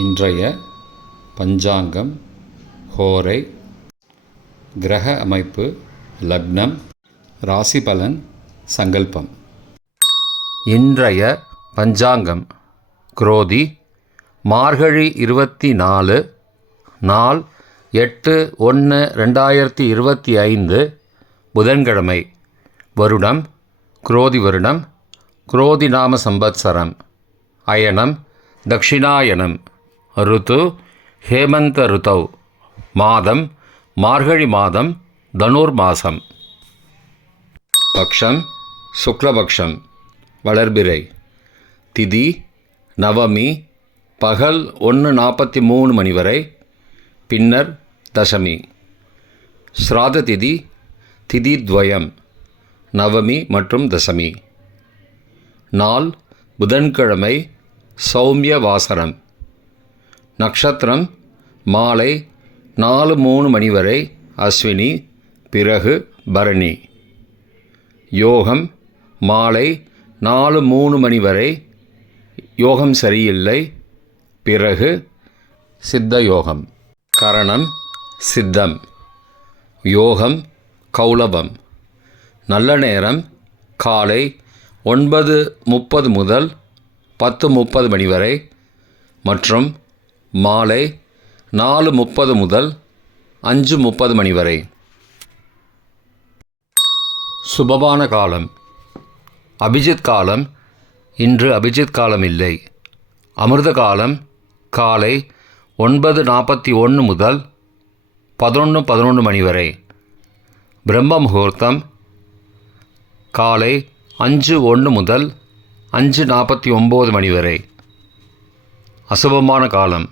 இன்றைய பஞ்சாங்கம், ஹோரை, கிரக அமைப்பு, லக்னம், ராசி பலன், சங்கல்பம். இன்றைய பஞ்சாங்கம் குரோதி மார்கழி 24, நாள் 8/1/2025, புதன்கிழமை. வருடம் குரோதி வருடம், குரோதி நாம சம்பத்சரம். அயனம் தக்ஷிணாயனம். ருத்து ஹேமந்த ருத்தௌ. மாதம் மார்கழி மாதம், தனுர் மாதம். பக்ஷம் சுக்லபக்ஷம், வளர்பிறை. திதி நவமி, பகல் 1:43 மணி வரை, பின்னர் தசமி. ஸ்ராத திதி திதித்வயம், நவமி மற்றும் தசமி. நாள் புதன்கிழமை, சௌமிய வாசரம். நட்சத்திரம் மாலை 4:03 மணி வரை அஸ்வினி, பிறகு பரணி. யோகம் மாலை 4:03 மணி வரை, யோகம் சரியில்லை, பிறகு சித்த யோகம். கரணம் சித்தம். யோகம் கௌலபம். நல்ல நேரம் காலை 9:30 முதல் 10:30 மணி வரை மற்றும் மாலை 4:30 முதல் 5:30 மணி வரை. சுபமான காலம் அபிஜித் காலம். இன்று அபிஜித் காலம் இல்லை. அமிர்த காலம் காலை 9:41 முதல் 11:11 மணி வரை. பிரம்ம முகூர்த்தம் காலை 5:01 முதல் 5:49 மணி வரை. அசுபமான காலம்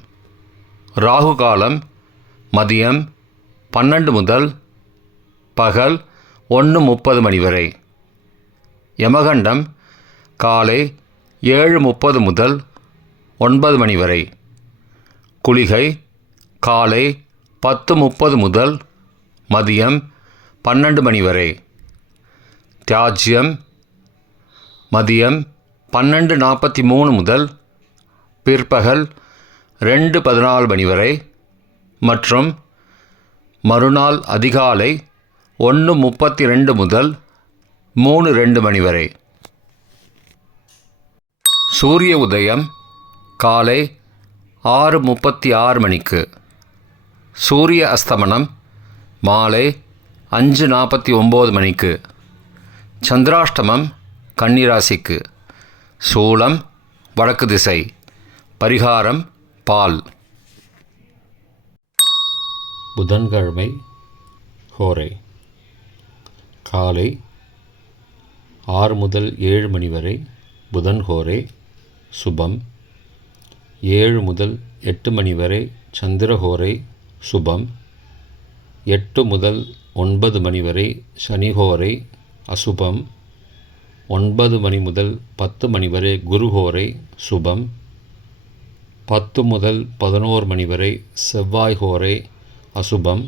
ராகு காலம் மதியம் 12 முதல் பகல் 1:30 மணி வரை. யமகண்டம் காலை 7:30 முதல் 9 மணி வரை. குளிகை காலை 10:30 முதல் மதியம் 12 மணி வரை. தியாஜ்யம் மதியம் 12:43 முதல் பிற்பகல் 2:14 மணி வரை மற்றும் மறுநாள் அதிகாலை 1:32 முதல் 3:02 மணி வரை. சூரிய உதயம் காலை 6:36 மணிக்கு. சூரிய அஸ்தமனம் மாலை 5:49 மணிக்கு. சந்திராஷ்டமம் கன்னிராசிக்கு. சூலம் வடக்கு திசை. பரிகாரம் பால். புதன்கிழமை ஹோரை காலை 6 முதல் 7 மணி வரை புதன் ஹோரை சுபம். 7 முதல் 8 மணி வரை சந்திரஹோரை சுபம். 8 முதல் 9 மணி வரை சனிஹோரை அசுபம். 9 மணி முதல் 10 மணி வரை குருஹோரை சுபம். 10 முதல் 11 மணி வரை செவ்வாய் ஹோரை அசுபம்.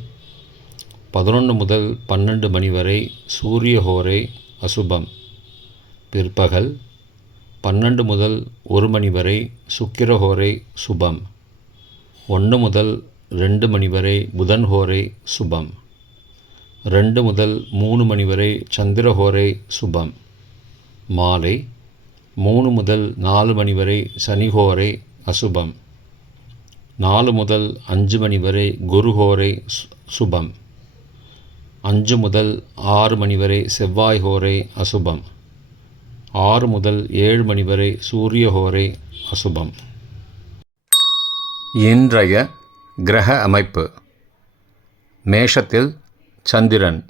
11 முதல் 12 மணி வரை சூரிய ஹோரை அசுபம். பிற்பகல் 12 முதல் 1 மணி வரை சுக்கிரஹோரை சுபம். 1 முதல் 2 மணி வரை புதன் ஹோரை சுபம். 2 முதல் 3 மணி வரை சந்திரஹோரை சுபம். மாலை 3 முதல் 4 மணி வரை சனிஹோரை அசுபம். 4 முதல் 5 மணி வரை குருஹோரை சுபம். 5 முதல் 6 மணி வரை செவ்வாய் ஹோரை அசுபம். 6 முதல் 7 மணி வரை சூரிய ஹோரை அசுபம். இன்றைய கிரக அமைப்பு. மேஷத்தில் சந்திரன்,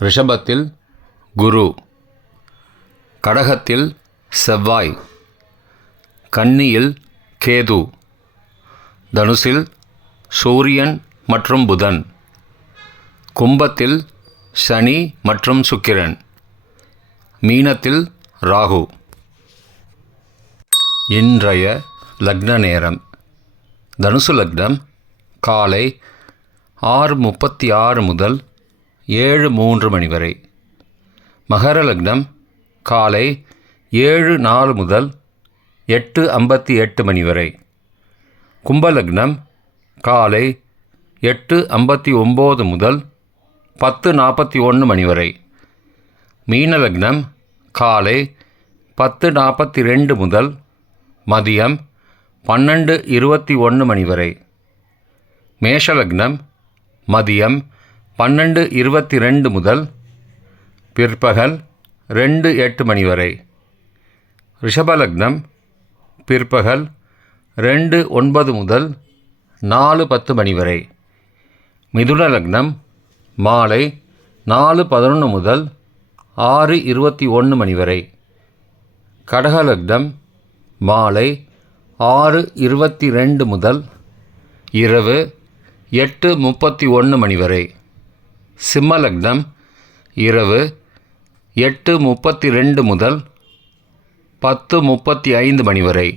ரிஷபத்தில் குரு, கடகத்தில் செவ்வாய், கன்னியில் கேது, தனுசில் சூரியன் மற்றும் புதன், கும்பத்தில் சனி மற்றும் சுக்கிரன், மீனத்தில் ராகு. இன்றைய லக்ன நேரம். தனுசு லக்னம் காலை 6:36 முதல் 7:03 மணி வரை. மகர லக்னம் காலை 7:04 முதல் 8:58 மணி வரை. கும்பலக்னம் காலை 8:59 முதல் 10:41 மணி வரை. மீனலக்னம் காலை 10:42 முதல் மதியம் 12:21 மணி வரை. மேஷலக்னம் மதியம் 12:22 முதல் பிற்பகல் 2:08 மணி வரை. ரிஷபலக்னம் பிற்பகல் 2:09 முதல் 4:10 மணி வரை. மிதுன லக்னம் மாலை 4:11 முதல் 6:21 மணி வரை. கடகலக்னம் மாலை 6:22 முதல் இரவு 8:31 மணி வரை. சிம்மலக்னம் இரவு 8:32 முதல் 10:35 மணி வரை.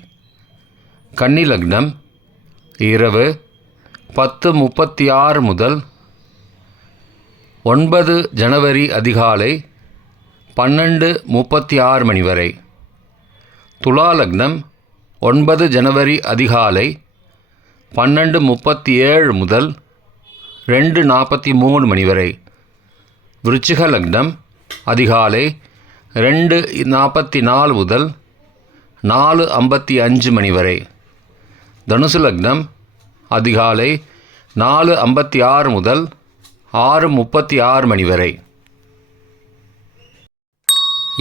கன்னிலக்னம் இரவு 10:36 முதல் 9 ஜனவரி அதிகாலை 12:36 மணி வரை. துலாலக்னம் 9 ஜனவரி அதிகாலை 12:37 முதல் 2:43 மணி வரை. விருச்சிக லக்னம் அதிகாலை 2:44 முதல் 4:55 மணி வரை. தனுசு லக்னம் அதிகாலை 4:56 முதல் 6:36 மணி வரை.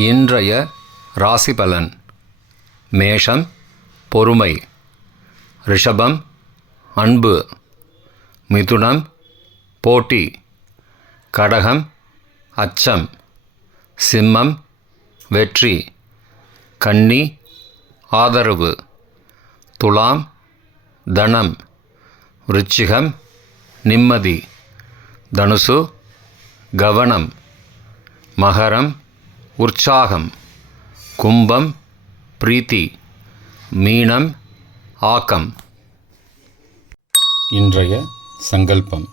இன்றைய ராசி பலன். மேஷம் பொறுமை, ரிஷபம் அன்பு, மிதுனம் போட்டி, கடகம் அச்சம், சிம்மம் வெற்றி, கன்னி ஆதரவு, துலாம் தனம், விருச்சிகம் நிம்மதி, தனுசு கவனம், மகரம் உற்சாகம், கும்பம் பிரீத்தி, மீனம் ஆக்கம். இன்றைய சங்கல்பம்.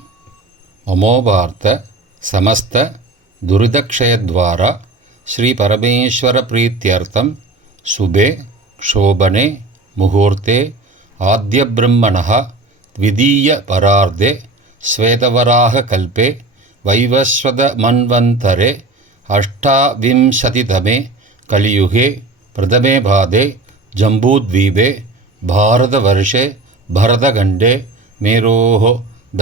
அமோபார்த்த சமஸ்த துரிதக்ஷயத்வாரா ஸ்ரீ பரமேஸ்வர பிரீத்யர்த்தம் சுபே க்ஷோபனே முகூர்த்தே ஆத்ய பிரம்மணः த்விதீய பரார்த்தே ஸ்வேதவராக கல்பே வைவஸ்வத மன்வந்தரே அஷ்டாவிம்சதிதமே கலியுகே பிரதமே பாதே ஜம்பூத்வீபே பாரதவர்ஷே பரதகண்டே மேரோः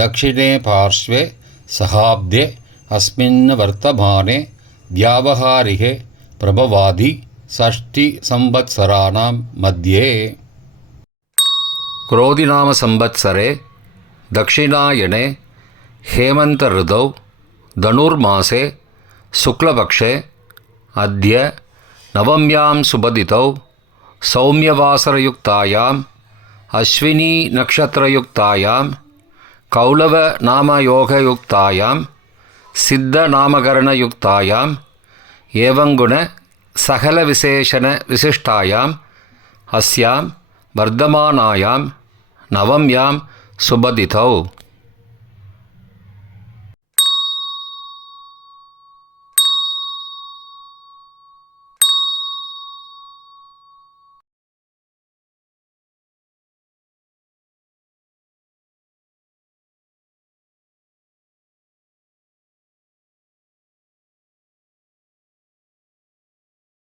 दक्षिणे पार्श्वे सहाब्दे अस्मिन् वर्तमाने व्यावहारिके प्रभवादि षष्टिसंवत्सराणां मध्ये. क्रोधिनाम संवत्सरे दक्षिणायने हेमंत ऋतौ धनुर्मासे शुक्लपक्षे अद्य नवम्यां सुबदितौ सौम्यवासरयुक्तायाम् अश्विनी नक्षत्रयुक्तायां कौलवनामयोगयुक्तायां सिद्धनामकरणयुक्तायाम् एवंगुण सकलविशेषणविशिष्टायाम् अस्यां वर्धमानायां नवम्यां सुबदितौ